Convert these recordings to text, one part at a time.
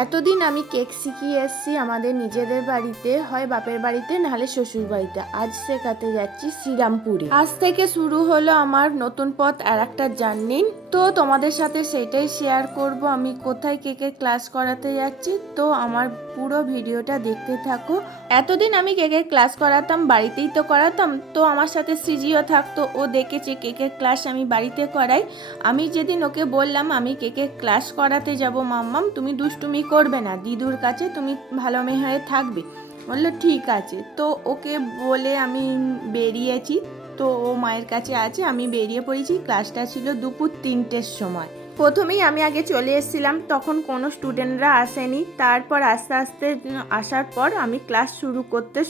এতদিন আমি কেক শিখিয়ে এসেছি আমাদের নিজেদের বাড়িতে, হয় বাপের বাড়িতে নাহলে শ্বশুর বাড়িতে। আজ শেখাতে যাচ্ছি শ্রীরামপুরে। আজ থেকে শুরু হলো আমার নতুন পথ আর একটা জার্নি। তো তোমাদের সাথে সেটাই শেয়ার করব, আমি কোথায় কেকের ক্লাস করাতে যাচ্ছি। তো আমার পুরো ভিডিওটা দেখতে থাকো। এতদিন আমি কেকের ক্লাস করাতাম, বাড়িতেই তো করাতাম। তো আমার সাথে সৃজিও থাকতো, ও দেখেছে কেকের ক্লাস আমি বাড়িতে করাই। আমি যেদিন ওকে বললাম আমি কেকের ক্লাস করাতে যাব, মাম্মাম তুমি দুষ্টুমি করবে না, দিদুর কাছে তুমি ভালো মেয়ে হয়ে থাকবে, বললো ঠিক আছে। তো ওকে বলে আমি বেরিয়েছি। তো ও মায়ের কাছে আছে, আমি বেরিয়ে পড়েছি। ক্লাসটা ছিল দুপুর 3টের সময়। প্রথমেই আমি আগে চলে এসেছিলাম, তখন কোনো স্টুডেন্টরা আসেনি। তারপর আস্তে আস্তে আসার পর আমি ক্লাস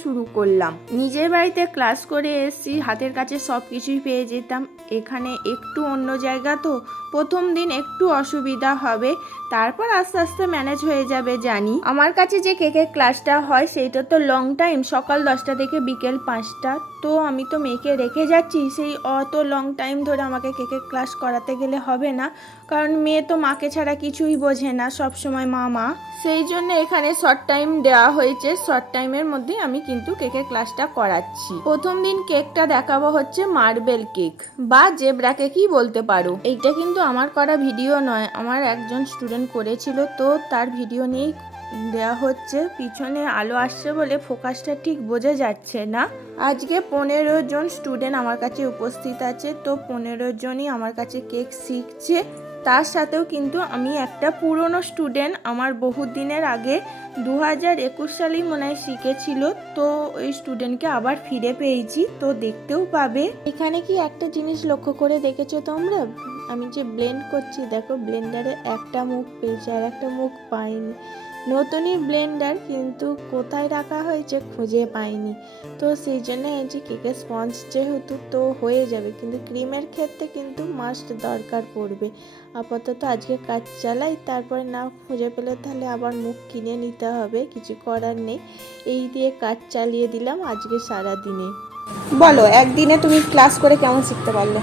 শুরু করলাম। নিজের বাড়িতে ক্লাস করে এসেছি, হাতের কাছে সব কিছুই পেয়ে যেতাম। এখানে একটু অন্য জায়গা, তো প্রথম দিন একটু অসুবিধা হবে, তারপর আস্তে আস্তে ম্যানেজ হয়ে যাবে জানি। আমার কাছে যে কেকের ক্লাসটা হয় সেইটা তো লং টাইম, সকাল 10টা থেকে বিকেল 5টা। তো আমি তো মেয়েকে রেখে যাচ্ছি, সেই অত লং টাইম ধরে আমাকে কেকের ক্লাস করাতে গেলে হবে না, কারণ মেয়ে তো মাকে ছাড়া কিছুই বোঝে না, সব সময় মা। সেই জন্য এখানে শর্ট টাইম দেওয়া হয়েছে, শর্ট টাইমের মধ্যে আমি কিন্তু কেকের ক্লাসটা করাচ্ছি। প্রথম দিন কেকটা দেখাবো হচ্ছে মার্বেল কেক বা জেব্রা কেকই বলতে পারো। এইটা কিন্তু আমার করা ভিডিও নয়, আমার একজন স্টুডেন্ট করেছিল, তো তার ভিডিও নিয়েই দেওয়া হচ্ছে। পিছনে আলো আসছে বলে ফোকাসটা ঠিক বোঝা যাচ্ছে না। আজকে 15 জন স্টুডেন্ট আমার কাছে উপস্থিত আছে, তো 15 জনই আমার কাছে কেক শিখছে। তার সাথেও কিন্তু আমি একটা পুরনো স্টুডেন্ট, আমার বহু দিনের আগে 2021 সালেই মনে হয় শিখেছিল, তো ওই স্টুডেন্টকে আবার ফিরে পেয়েছি, তো দেখতেও পাবে। এখানে কি একটা জিনিস লক্ষ্য করে দেখেছো তোমরা, আমি যে ব্লেন্ড করছি দেখো, ব্লেন্ডারে একটা মুখ পেয়েছে আর একটা মুখ পাইনি। নতুনই ব্লেন্ডার, কিন্তু কোথায় রাখা হয়েছে খুঁজে পাইনি। তো সেই জন্য এই যে কেকের স্পঞ্জ যেহেতু তো হয়ে যাবে, কিন্তু ক্রিমের ক্ষেত্রে কিন্তু মাস্ট দরকার পড়বে। আপাতত আজকে কাজ চালাই, তারপরে না খুঁজে পেলে তাহলে আবার মুখ কিনে নিতে হবে, কিছু করার নেই। এই দিয়ে কাজ চালিয়ে দিলাম আজকে সারা দিনে। বলো, একদিনে তুমি ক্লাস করে কেমন শিখতে পারলে?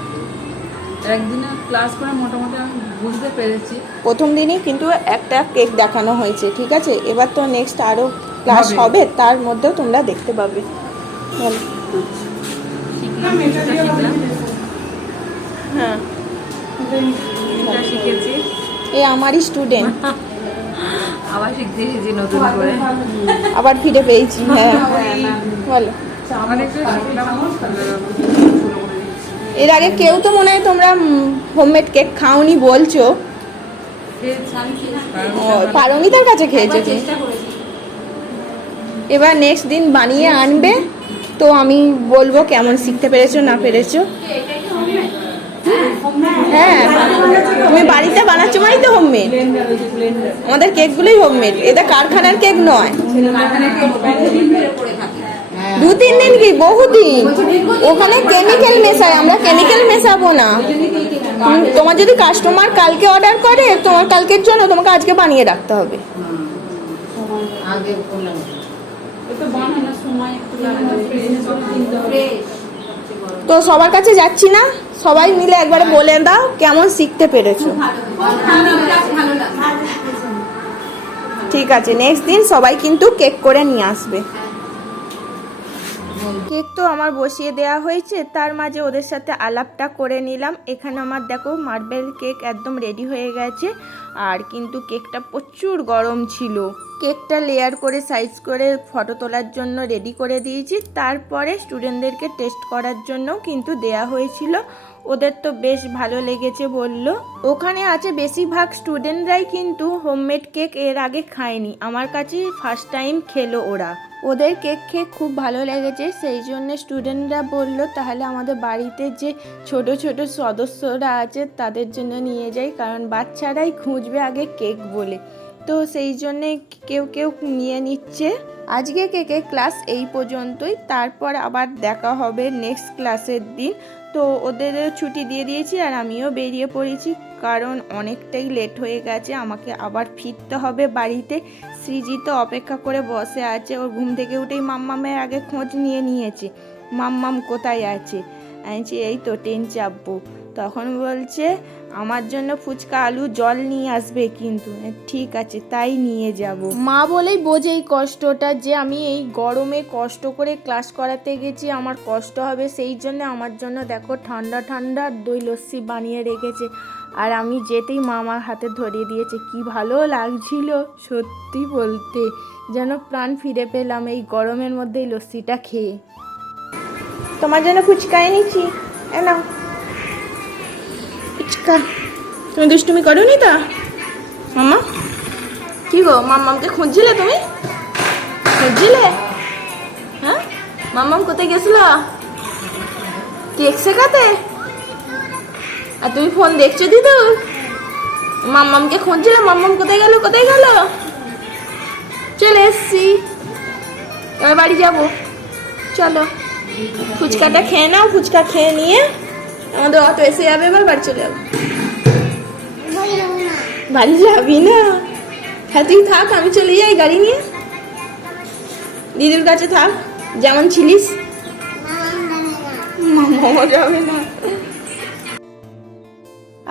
একদিনে ক্লাস করে মোটামুটি আমি বুঝতে পেরেছি। প্রথম দিনই কিন্তু একটা কেক দেখানো হয়েছে, ঠিক আছে? এবার তো নেক্সট আরও ক্লাস হবে, তার মধ্যেও তোমরা দেখতে পাবে। বলো। শিখলাম, কিছুটা শিখলাম। হ্যাঁ, এটা শিখেছি, এই আমারই স্টুডেন্ট, আবার শিখতে এসেছি নতুন করে। আবার ফিরে পেয়েছি। হ্যাঁ, বলো। অনেকটা শিখলাম। এর আগে কেউ তো মনে হয় তোমরা হোমমেড কেক খাওনি বলছো। পারমিতার কাছে খেয়েছো তুমি? এবার নেক্সট দিন বানিয়ে আনবে, তো আমি বলবো কেমন শিখতে পেরেছো না পেরেছো। হ্যাঁ, তুমি বাড়িতে বানাচ্ছো মানে তো হোমমেড। আমাদের কেকগুলোই হোমমেড, এটা কারখানার কেক নয়। 2-3 দিন কি বহুদিন, ওখানে কেমিক্যাল মেশায়, আমরা কেমিক্যাল মেশাবো না। তোমার যদি কাস্টমার কালকে অর্ডার করে, তোমার কালকের জন্য তোমাকে আজকে বানিয়ে রাখতে হবে। তো সবার কাছে যাচ্ছি না, সবাই মিলে একবারে বলে দাও কেমন শিখতে পেরেছো। ঠিক আছে, নেক্সট দিন সবাই কিন্তু কেক করে নিয়ে আসবে। কেক তো আমার বসিয়ে দেওয়া হয়েছে, তার মাঝে ওদের সাথে আলাপটা করে নিলাম। এখানে আমার দেখো মার্বেল কেক একদম রেডি হয়ে গেছে, আর কিন্তু কেকটা প্রচুর গরম ছিল। কেকটা লেয়ার করে সাইজ করে ফটো তোলার জন্য রেডি করে দিয়েছি, তারপরে স্টুডেন্টদেরকে টেস্ট করার জন্যও কিন্তু দেয়া হয়েছিল। ওদের তো বেশ ভালো লেগেছে বলল। ওখানে আছে বেশিরভাগ স্টুডেন্টরাই কিন্তু হোমমেড কেক এর আগে খায়নি, আমার কাছে ফার্স্ট টাইম খেলো ওরা। ওদের কেক খেয়ে খুব ভালো লেগেছে, সেই জন্য স্টুডেন্টরা বলল তাহলে আমাদের বাড়িতে যে ছোট ছোট সদস্যরা আছে তাদের জন্য নিয়ে যাই, কারণ বাচ্চারাই খুঁজবে আগে কেক বলে। তো সেই জন্যে কেউ কেউ নিয়ে নিচ্ছে। আজকে কেকের ক্লাস এই পর্যন্তই, তারপর আবার দেখা হবে নেক্সট ক্লাসের দিন। তো ওদের ছুটি দিয়ে দিয়েছি আর আমিও বেরিয়ে পড়েছি, কারণ অনেকটাই লেট হয়ে গেছে, আমাকে আবার ফিরতে হবে বাড়িতে। সৃজি তো অপেক্ষা করে বসে আছে, ওর ঘুম থেকে উঠেই মাম্মামের আগে খোঁজ নিয়েছে, মাম্মাম কোথায় আছে। আমি এই তো ট্রেন চাপবো, তখন বলছে আমার জন্য ফুচকা আলু জল নিয়ে আসবে কিন্তু। ঠিক আছে, তাই নিয়ে যাব। মা বলেই বোঝে এই কষ্টটা, যে আমি এই গরমে কষ্ট করে ক্লাস করাতে গেছি, আমার কষ্ট হবে, সেই জন্য আমার জন্য দেখো ঠান্ডা ঠান্ডা দই লস্যি বানিয়ে রেখেছে। আর আমি যেতেই মা আমার হাতে ধরিয়ে দিয়েছে। কি ভালো লাগছিল সত্যি বলতে, যেন প্রাণ ফিরে পেলাম এই গরমের মধ্যে এই লস্যিটা খেয়ে। তোমার জন্য ফুচকা এনেছি, না ফুচকা। তুমি দুষ্টুমি করো নি তা মামা? কি গো, মাম্মামকে খুঁজছিলে? তুমি খুঁজছিলে? হ্যাঁ, মাম্মাম কোথায় গেছিল? কেক শেখাতে? আর তুমি ফোন দেখছো দিদু? মাম্মামকে খুঁজছিলে? মাম্মাম কোথায় গেল, কোথায় গেল? চলে এসছি, এবার বাড়ি যাবো। চলো ফুচকাটা খেয়ে নাও, ফুচকা খেয়ে নিয়ে আমাদের অটো এসে যাবে, এবার বাড়ি চলে যাবো। বাড়ি যাবি না? হ্যাঁ তুই থাক, আমি চলে যাই গাড়ি নিয়ে। দিদির কাছে থাক যেমন ছিলিস। মামাও যাবে না।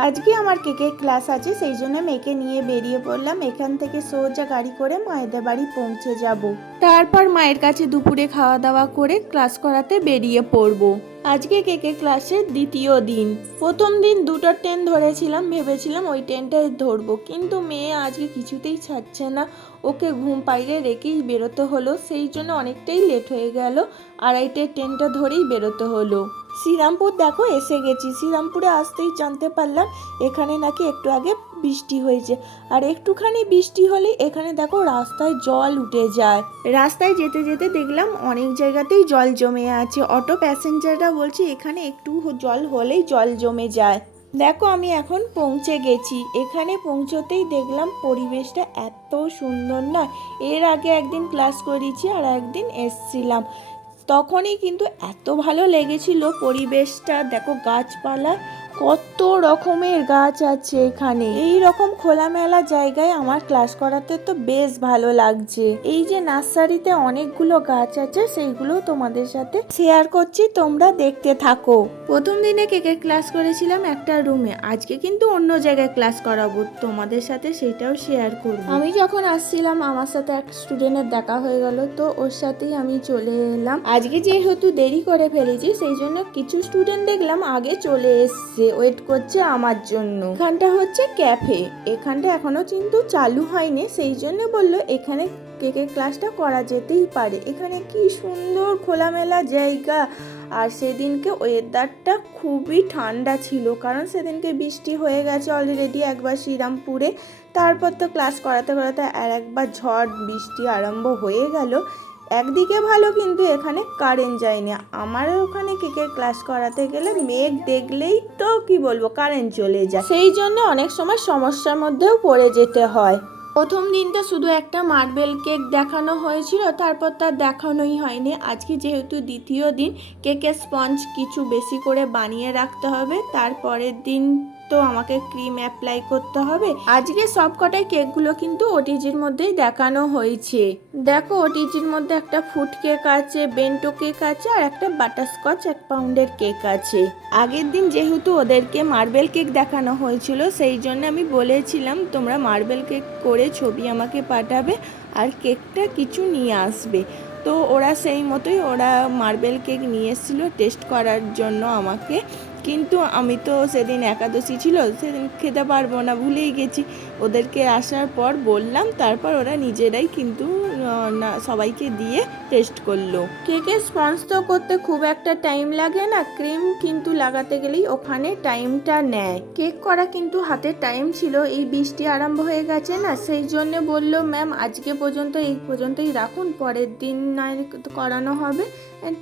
আজকে আমার কেকের ক্লাস আছে, সেই জন্য মেয়েকে নিয়ে বেরিয়ে পড়লাম। এখান থেকে সোজা গাড়ি করে মায়েদের বাড়ি পৌঁছে যাব। তারপর মায়ের কাছে দুপুরে খাওয়া দাওয়া করে ক্লাস করাতে বেরিয়ে পড়ব। আজকে কেকের ক্লাসের দ্বিতীয় দিন। প্রথম দিন দুটো ট্রেন ধরেছিলাম, ভেবেছিলাম ওই ট্রেনটাই ধরবো, কিন্তু মেয়ে আজকে কিছুতেই ছাড়ছে না। ওকে ঘুম পাইয়ে রেখেই বেরোতে হলো, সেই জন্য অনেকটাই লেট হয়ে গেল। আড়াইটের ট্রেনটা ধরেই বেরোতে হলো। শ্রীরামপুর দেখো এসে গেছি। শ্রীরামপুরে আসতেই জানতে পারলাম এখানে নাকি একটু আগে বৃষ্টি হয়েছে, আর একটুখানি বৃষ্টি হলেই এখানে দেখো রাস্তায় জল উঠে যায়। রাস্তায় যেতে যেতে দেখলাম অনেক জায়গাতেই জল জমে আছে। অটো প্যাসেঞ্জাররা বলছে এখানে একটু জল হলেই জল জমে যায়। দেখো আমি এখন পৌঁছে গেছি। এখানে পৌঁছতেই দেখলাম পরিবেশটা এত সুন্দর না। এর আগে একদিন ক্লাস করেছি আর একদিন এসছিলাম, তখনই কিন্তু এত ভালো লেগেছিল পরিবেশটা। দেখো গাছপালা, কত রকমের গাছ আছে এখানে। এই রকম খোলামেলা জায়গায় আমার ক্লাস করাতে তো বেশ ভালো লাগছে। এই যে নার্সারিতে অনেকগুলো গাছ আছে, সেইগুলো তোমাদের সাথে শেয়ার করছি, তোমরা দেখতে থাকো। প্রথম দিনে কেকের ক্লাস করেছিলাম একটা রুমে, আজকে কিন্তু অন্য জায়গায় ক্লাস করাবো, তোমাদের সাথে সেটাও শেয়ার করব। আমি যখন আসছিলাম আমার সাথে এক স্টুডেন্টের দেখা হয়ে গেল, তো ওর সাথেই আমি চলে এলাম। আজকে যেহেতু দেরি করে ফেলেছি, সেই জন্য কিছু স্টুডেন্ট দেখলাম আগে চলে এসছে, ওয়েট করছে আমার জন্য। এখানটা হচ্ছে ক্যাফে, এখানটা এখনো কিন্তু চালু হয়নি, সেই জন্য বললো এখানে কেকের ক্লাসটা করা যেতেই পারে। এখানে কি সুন্দর খোলামেলা জায়গা। আর সেদিনকে ওয়েদারটা খুবই ঠান্ডা ছিল, কারণ সেদিনকে বৃষ্টি হয়ে গেছে অলরেডি একবার শ্রীরামপুরে। তারপর তো ক্লাস করাতে করাতে আর একবার ঝড় বৃষ্টি আরম্ভ হয়ে গেল। একদিকে ভালো, কিন্তু এখানে কারেন্ট যায়নি। আমারও ওখানে কেকের ক্লাস করাতে গেলে মেঘ দেখলেই তো কি বলবো কারেন্ট চলে যায়, সেই জন্য অনেক সময় সমস্যার মধ্যেও পড়ে যেতে হয়। প্রথম দিনটা শুধু একটা মার্বেল কেক দেখানো হয়েছিল, তারপর তার দেখানোই হয়নি। আজকে যেহেতু দ্বিতীয় দিন, কেকের স্পঞ্জ কিছু বেশি করে বানিয়ে রাখতে হবে, তারপরের দিন তো আমাকে ক্রিম অ্যাপ্লাই করতে হবে। আজকে সব কটাই কেকগুলো কিন্তু ওটিজির মধ্যেই দেখানো হয়েছে। দেখো ওটিজির মধ্যে একটা ফুড কেক আছে, বেন্টো কেক আছে, আর একটা বাটারস্কচ 1 পাউন্ডের কেক আছে। আগের দিন যেহেতু ওদেরকে মার্বেল কেক দেখানো হয়েছিল, সেই জন্য আমি বলেছিলাম তোমরা মার্বেল কেক করে ছবি আমাকে পাঠাবে আর কেকটা কিছু নিয়ে আসবে। তো ওরা সেই মতোই ওরা মার্বেল কেক নিয়ে এসেছিলো টেস্ট করার জন্য আমাকে, কিন্তু আমি তো সেদিন একাদশী ছিল, সেদিন খেতে পারবো না, ভুলেই গেছি। ওদেরকে আসার পর বললাম, তারপর ওরা নিজেরাই কিন্তু না সবাইকে দিয়ে টেস্ট করলো। কেকের স্পঞ্জ তো করতে খুব একটা টাইম লাগে না, ক্রিম কিন্তু লাগাতে গেলেই ওখানে টাইমটা নেয়। কেক করা কিন্তু হাতে টাইম ছিল, এই বৃষ্টি আরম্ভ হয়ে গেছে না, সেই জন্য বললো ম্যাম আজকে পর্যন্ত এই পর্যন্তই রাখুন, পরের দিন নয় করানো হবে।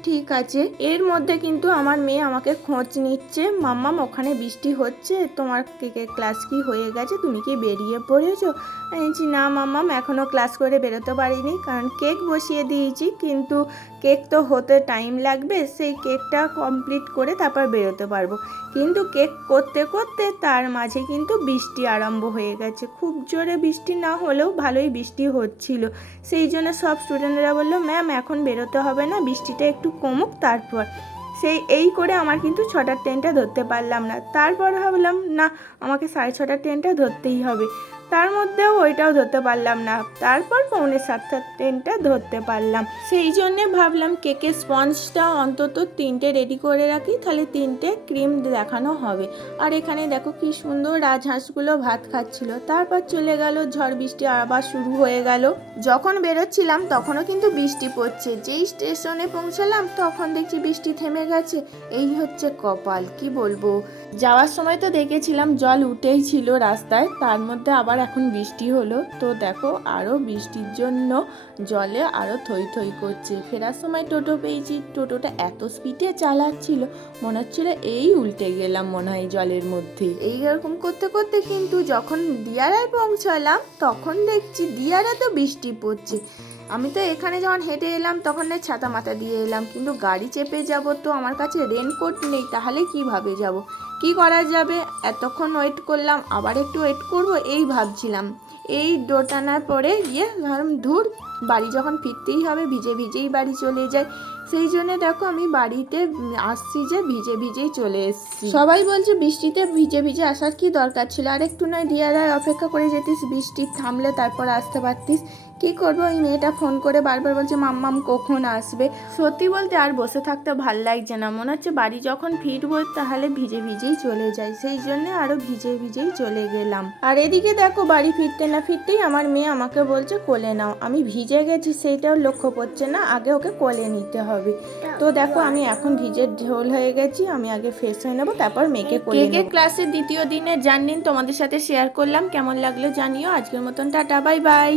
ঠিক আছে। এর মধ্যে কিন্তু আমার মেয়ে আমাকে খোঁজ নিচ্ছে, মাম্মাম ওখানে বৃষ্টি হচ্ছে, তোমার কেকের ক্লাস কি হয়ে গেছে, তুমি কি বেরিয়ে পড়েছো? বলছি না মাম্মাম এখনও ক্লাস করে বেরোতে পারিনি, কারণ কেক বসিয়ে দিয়েছি, কিন্তু কেক তো হতে টাইম লাগবে, সেই কেকটা কমপ্লিট করে তারপর বেরোতে পারবো। কিন্তু কেক করতে করতে তার মাঝে কিন্তু বৃষ্টি আরম্ভ হয়ে গেছে। খুব জোরে বৃষ্টি না হলেও ভালোই বৃষ্টি হচ্ছিল, সেই জন্য সব স্টুডেন্টরা বললো ম্যাম এখন বেরোতে হবে না, বৃষ্টিটা একটু কমুক তারপর। এই করে আমার কিন্তু 6টার ট্রেনটা ধরতে পারলাম না। তারপর ভাবলাম না, আমাকে 6:30টার ট্রেনটা ধরতেই হবে। তার মধ্যেও ওইটাও ধরতে পারলাম না। তারপর 6:45টার ট্রেনটা ধরতে পারলাম। সেই জন্যে ভাবলাম কেকের স্পঞ্জটা অন্তত 3টে রেডি করে রাখি, তাহলে 3টে ক্রিম দেখানো হবে। আর এখানে দেখো কি সুন্দর রাজহাঁসগুলো ভাত খাচ্ছিল। তারপর চলে গেল, ঝড় বৃষ্টি আবার শুরু হয়ে গেল। যখন বেরোচ্ছিলাম তখনও কিন্তু বৃষ্টি পড়ছে। যেই স্টেশনে পৌঁছালাম তখন দেখছি বৃষ্টি থেমে গেছে। এই হচ্ছে কপাল, কি বলবো। যাওয়ার সময় তো দেখেছিলাম জল উঠেই ছিল রাস্তায়, তার মধ্যে আবার এখন বৃষ্টি হলো। তো দেখো আরও বৃষ্টির জন্য জলে আরও থই থই করছে। ফেরার সময় টোটো পেয়েছি, টোটোটা এত স্পিডে চালাচ্ছিল মনে হচ্ছিল এই উল্টে গেলাম মনে হয় জলের মধ্যে। এইরকম করতে করতে কিন্তু যখন দিয়ারায় পৌঁছালাম তখন দেখছি দিয়ারা তো বৃষ্টি পড়ছে। আমি তো এখানে যখন হেঁটে এলাম তখন না ছাতা মাথা দিয়ে এলাম, কিন্তু গাড়ি চেপে যাব তো আমার কাছে রেনকোট নেই, তাহলে কিভাবে যাব, কি করা যাবে। এতক্ষণ ওয়েট করলাম, আবার একটু ওয়েট করব এই ভাবছিলাম। এই দোটানার পরে গিয়ে ভাবলাম ধুর, বাড়ি যখন ফিরতেই হবে ভিজে ভিজেই বাড়ি চলে যায়। সেই জন্য দেখো আমি বাড়িতে আসছি যে ভিজে ভিজেই চলে এসেছি। সবাই বলছে বৃষ্টিতে ভিজে ভিজে আসার কি দরকার ছিল, আর একটু নয় দিয়ারায় অপেক্ষা করে যেতিস, বৃষ্টি থামলে তারপর আসতে পারতিস। কি করবো, ওই মেয়েটা ফোন করে বারবার বলছে মাম্মাম কখন আসবে। সত্যি বলতে আর বসে থাকতে ভাল লাগছে না, মনে হচ্ছে বাড়ি যখন ফিরবো তাহলে ভিজে ভিজেই চলে যায়। সেই জন্য আরো ভিজে ভিজেই চলে গেলাম। আর এদিকে দেখো বাড়ি ফিরতে না ফিরতেই আমার মেয়ে আমাকে বলছে কোলে নাও। আমি ভিজে গেছি সেইটাও লক্ষ্য পড়ছে না, আগে ওকে কোলে নিতে হবে। তো দেখো আমি এখন ভিজে ঢোল হয়ে গেছি, আমি আগে ফ্রেশ হয়ে নেবো, তারপর মেয়েকে কোলে নেবো। কেকের ক্লাসের দ্বিতীয় দিনে জার্নি তোমাদের সাথে শেয়ার করলাম, কেমন লাগলো জানিও। আজকের মতন টাটা, বাই বাই।